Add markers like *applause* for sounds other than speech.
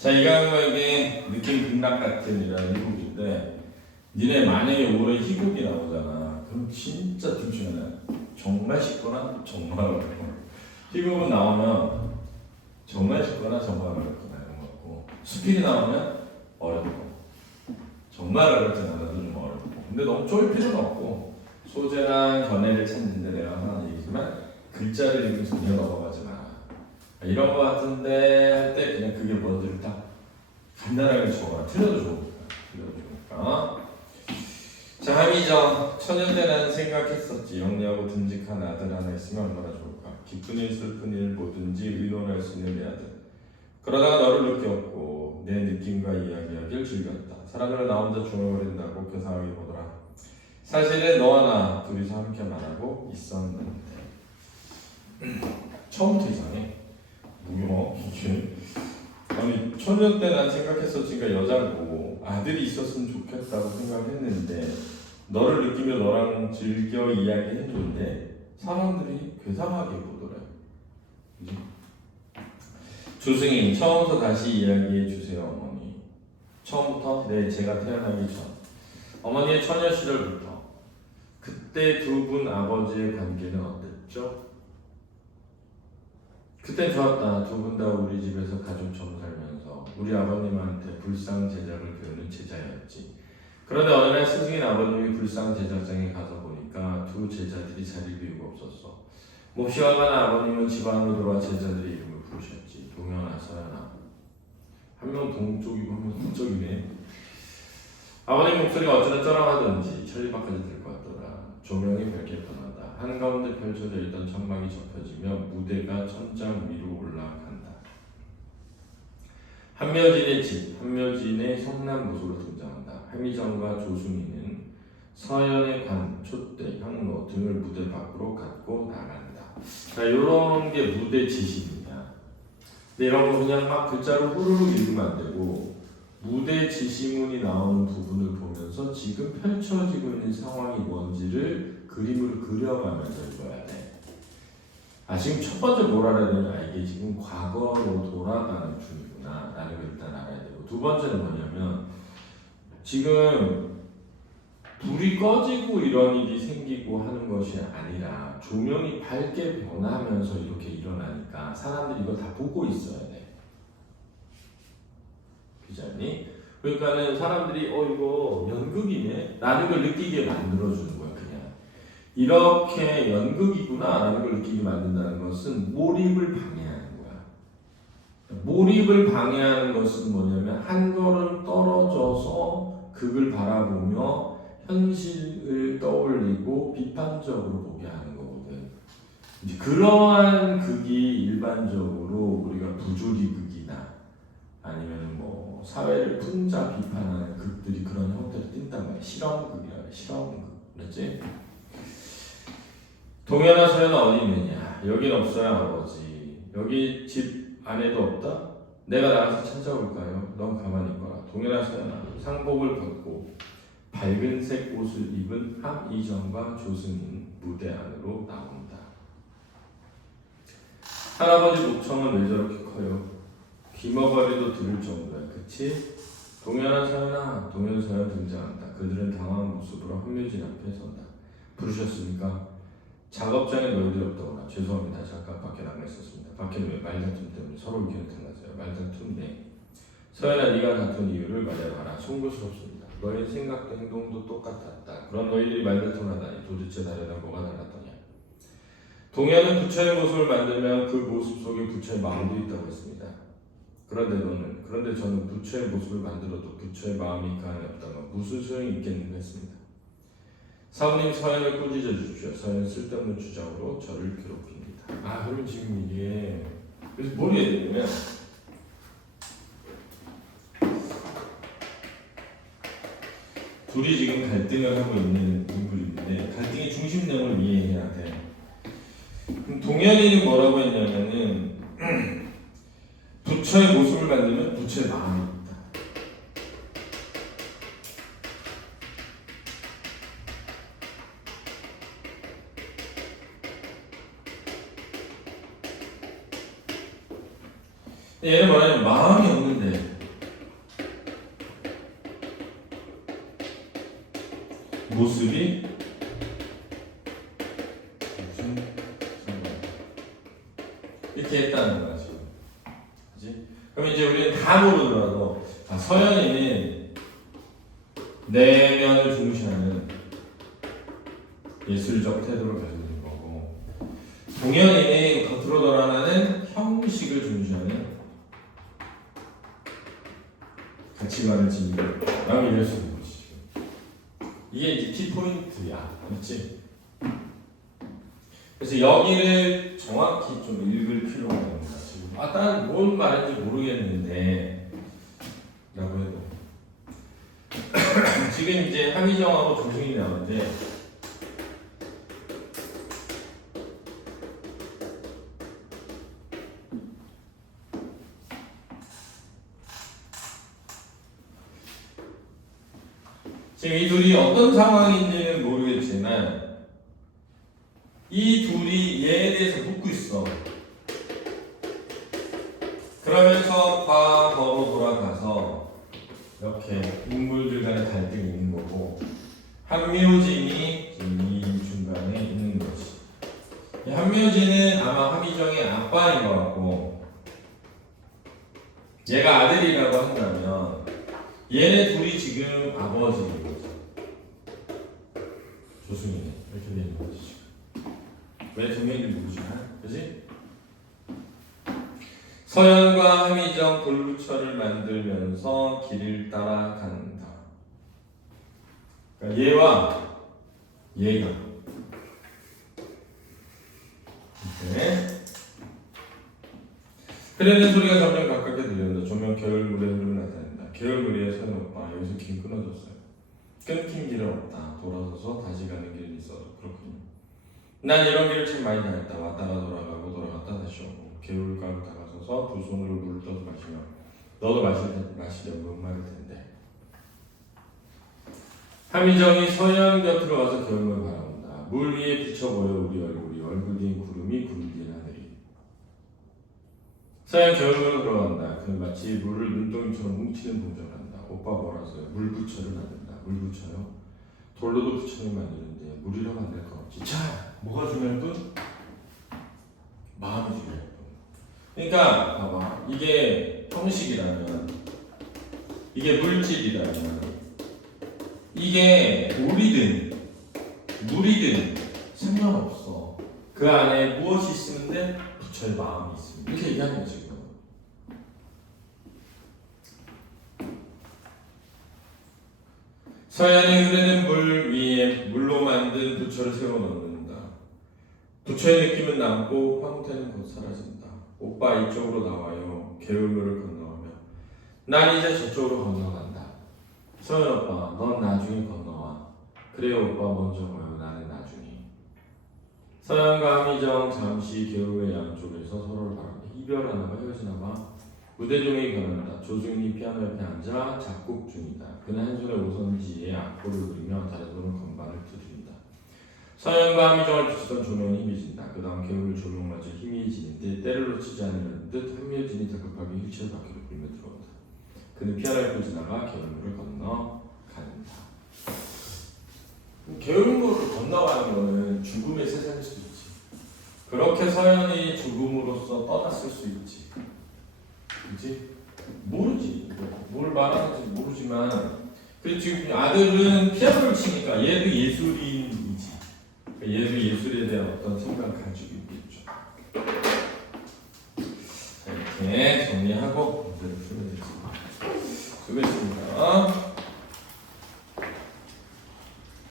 자, 이 강우에게 느낌 극락 같은 이런 희곡인데, 니네 만약에 올해 희곡이 나오잖아. 그럼 진짜 둘 중에. 정말 쉽거나 정말 어렵고. 희곡은 나오면 정말 쉽거나 정말 어렵거나 이런 거 같고, 수필이 나오면 어렵고, 정말 어렵진 않아도 좀 어렵고. 근데 너무 쫄 필요는 없고, 소재랑 견해를 찾는데 내가 하는 얘기지만, 글자를 읽으면서 그냥 넘어가지 마라. 이런 거 같은데 할 때 그냥 그게 뭔지를 딱 간단하게 적어라. 틀려도 좋으니까. 틀려도 좋으니까. 자, 함의정. 천연 때난 생각했었지. 영리하고 듬직한 아들 하나 있으면 얼마나 좋을까. 기쁜 일, 슬픈 일 뭐든지 의논할 수 있는 내 아들. 그러다가 너를 느꼈고 내 느낌과 이야기하길 즐겼다. 사람들은 나 혼자 중얼거린다고 교상하게 보더라. 사실은 너와 나 둘이서 함께 말하고 있었는데 *clears throat* 처음부터 이상해. 이게? 아니 초년 때 난 생각했었지가 여자고 아들이 있었으면 좋겠다고 생각했는데 너를 느끼며 너랑 즐겨 이야기했는데 사람들이 괴상하게 보더래. 그지? 조승인 처음부터 다시 이야기해 주세요 어머니. 처음부터 네 제가 태어나기 전 어머니의 처녀 시절부터 그때 두 분 아버지의 관계는 어땠죠? 그땐 좋았다. 두 분 다 우리 집에서 가족처럼 살면서 우리 아버님한테 불상 제작을 배우는 제자였지. 그런데 어느 날 스승인 아버님이 불상 제작장에 가서 보니까 두 제자들이 자리를 비우고 없었어. 몹시 화가 난 아버님은 집 안으로 돌아와 제자들의 이름을 부르셨지. 동현아, 서연아. 한 명 동쪽이고 한명 서쪽이네. 아버님 목소리가 어쩌나 쩌렁하던지 천리밖까지 들 것 같더라. 조명이 밝게 변한다. 한가운데 펼쳐져 있던 천막이 접혀지며 무대가 천장 위로 올라간다. 한묘진의 집, 한묘진의 성남 모습으로 등장한다. 함희정과 조승희는 서연의 관, 촛대, 향로 등을 무대 밖으로 갖고 나간다. 자, 이런 게 무대 지시입니다. 근데 이런 거 그냥 막 글자로 후루룩 읽으면 안 되고 무대 지시문이 나오는 부분을 보면서 지금 펼쳐지고 있는 상황이 뭔지를 그림을 그려가면서 읽어야 돼. 아 지금 첫 번째 뭘 알아야 되냐? 아, 이게 지금 과거로 돌아가는 중이구나. 라는 걸 일단 알아야 되고 두 번째는 뭐냐면 지금 불이 꺼지고 이런 일이 생기고 하는 것이 아니라 조명이 밝게 변하면서 이렇게 일어나니까 사람들이 이걸 다 보고 있어야 돼. 그잖니? 그러니까는 사람들이 어 이거 연극이네. 라는 걸 느끼게 만들어주는 거야 그냥. 이렇게 연극이구나 라는 걸 느끼게 만든다는 것은 몰입을 방해하는 거야. 몰입을 방해하는 것은 뭐냐면 한 걸음 떨어져서 극을 바라보며 현실을 떠올리고 비판적으로 보게 하는 거거든. 이제 그러한 극이 일반적으로 우리가 부조리 극이나 아니면 뭐 사회를 풍자 비판하는 극들이 그런 형태로 띈단 말이야. 실험극이라 그래. 실험극. 그랬지? 동현아 서현아 어디 있느냐? 여긴 없어요 아버지. 여기 집 안에도 없다? 내가 나가서 찾아올까요? 넌 가만히 있거라. 동현아 서현아 상복을 벗고 밝은 색 옷을 입은 함이정과 조승인 무대 안으로 나온다. 할아버지 목청은 왜 저렇게 커요? 귀머거리도 들을 정도야, 그치? 동현아 서연아, 동현 서연 등장한다. 그들은 당황한 모습으로 한묘진 앞에 선다. 부르셨습니까? 작업장에 너희들 없더구나. 죄송합니다. 잠깐 밖에 나가 있었습니다. 밖에는 왜 말다툼 때문에 서로 의견이 달라져요. 말다툼 네. 서연아, 네가 다툰 이유를 말해봐라. 송구스럽습니다. 너희 생각도 행동도 똑같았다. 그런 너희들이 말다툼을 하다니 도대체 다르다 뭐가 달랐더냐? 동현은 부처의 모습을 만들면 그 모습 속에 부처의 마음도 있다고 했습니다. 그런데 너는 그런데 저는 부처의 모습을 만들어도 부처의 마음이 그 안에 없다면 무슨 소용이 있겠는가 했습니다. 사부님 서연을 꾸짖어 주십시오. 서연 쓸데없는 주장으로 저를 괴롭힙니다. 아 그러면 지금 이게 그래서 뭘 해야 되냐면 둘이 지금 갈등을 하고 있는 인물인데 갈등의 중심 내용을 이해해야 돼. 그럼 동현이는 뭐라고 했냐면은 *clears throat* 부처의 모습을 만들면 부처의 마음이 있다. 얘는 뭐냐면 마음이 없는데 모습이 우리는 다 모르더라도 아, 서연이는 내면을 중시하는 예술적 태도를 가지고 있는 거고 동현이는 겉으로 드러나는 형식을 중시하는 가치관을 지니고 라고 얘기할 수 있는 것이죠 이게 이제 키포인트야 그렇지? 그래서 여기를 정확히 좀 읽을 필요가 있는 거야 아, 딴뭔 말인지 모르겠는데 라고 해도 *coughs* 지금 이제 함의정하고 조승이 나오는데 지금 이 둘이 어떤 상황인지는 모르겠지만 이 둘이 얘에 대해서 묻고 있어. 그러면서 과거로 돌아가서 이렇게 인물들 간의 갈등이 있는 거고 지금 이 중간에 있는 거지. 이 한묘진은 아마 함의정의 아빠인 것 같고 얘가 아들이라고 한다면 얘네 둘이 지금 아버지인 거지. 조승이네 이렇게 되는 거지 지금. 왜두 명인지 모르지 그지? 서연과 함의정 돌부처를 만들면서 길을 따라간다. 그러니까 얘와 얘가 이렇게 흐르는 소리가 점점 가깝게 들린다. 조명 겨울물에 흐르는 나타낸다. 겨울물에 서연 오빠 여기서 길 끊어졌어요. 끊긴 길은 없다. 돌아서서 다시 가는 길이 있어서 그렇군요. 난 이런 길을 참 많이 다녔다. 왔다가 돌아가고 돌아갔다 다시 오고 개울가로 다 가서서 두 손으로 물을 떠서 마시며 너도 마시려고 목마를 텐데. 함의정이 서연 곁으로 와서 겨울을 바라본다. 물 위에 비쳐 보여 우리 얼굴이 얼굴 뒤인 구름이 구름 뒤인 하늘이. 서연 겨울을 걸어간다. 그 마치 물을 눈덩이처럼 뭉치는 동작을 한다. 오빠 뭐라서요? 물 부처를 만든다. 물 부처요? 돌로도 부처를 만드는데 물이라 만들 거 없지. 자, 뭐가 중요할 뿐? 마음이 중요할 뿐. 그러니까 봐봐. 이게 형식이라면 이게 물질이라면 이게 물이든 물이든 상관없어. 그 안에 무엇이 돼? 부처의 마음이 돼. 이렇게 얘기하는 거지. 서양에 흐르는 물 위에 물로 만든 부처를 세워 넣는다. 부처의 느낌은 남고 황태는 곧 사라진다. 오빠 이쪽으로 나와요. 개울물을 건너가며 난 이제 저쪽으로 건너간다. 서연 오빠, 넌 나중에 건너와. 그래요 오빠 먼저 가요. 나는 나중에. 서연과 함의정 잠시 개울의 양쪽에서 서로를 바라보다 이별하나봐 헤어지나봐 무대종이 변한다. 조승이 피아노 옆에 앉아 작곡 중이다. 그는 한 손에 오선지에 악보를 그리며 다른 손은 건반을 두드린다. 서연과 함의정을 비추던 조명이 희미해진다. 그 다음 개울 조명마저 희미해지는데 때를 놓치지 않으려는 듯 한미진이 다급하게 휠체어 바퀴를 불며 들어온다. 그는 피아노 옆을 지나가 개울물을 건너 간다. 개울물을 건너가는 거는 죽음의 세상일 수도 있지. 그렇게 서연이 죽음으로써 떠났을 수 있지. 그지? 모르지. 뭘 말하는지 모르지만 그 지금 아들은 피아노를 치니까 얘도 예술인 그러니까 얘도 예술에 대한 어떤 생각을 가지고 있겠죠. 자, 이렇게 정리하고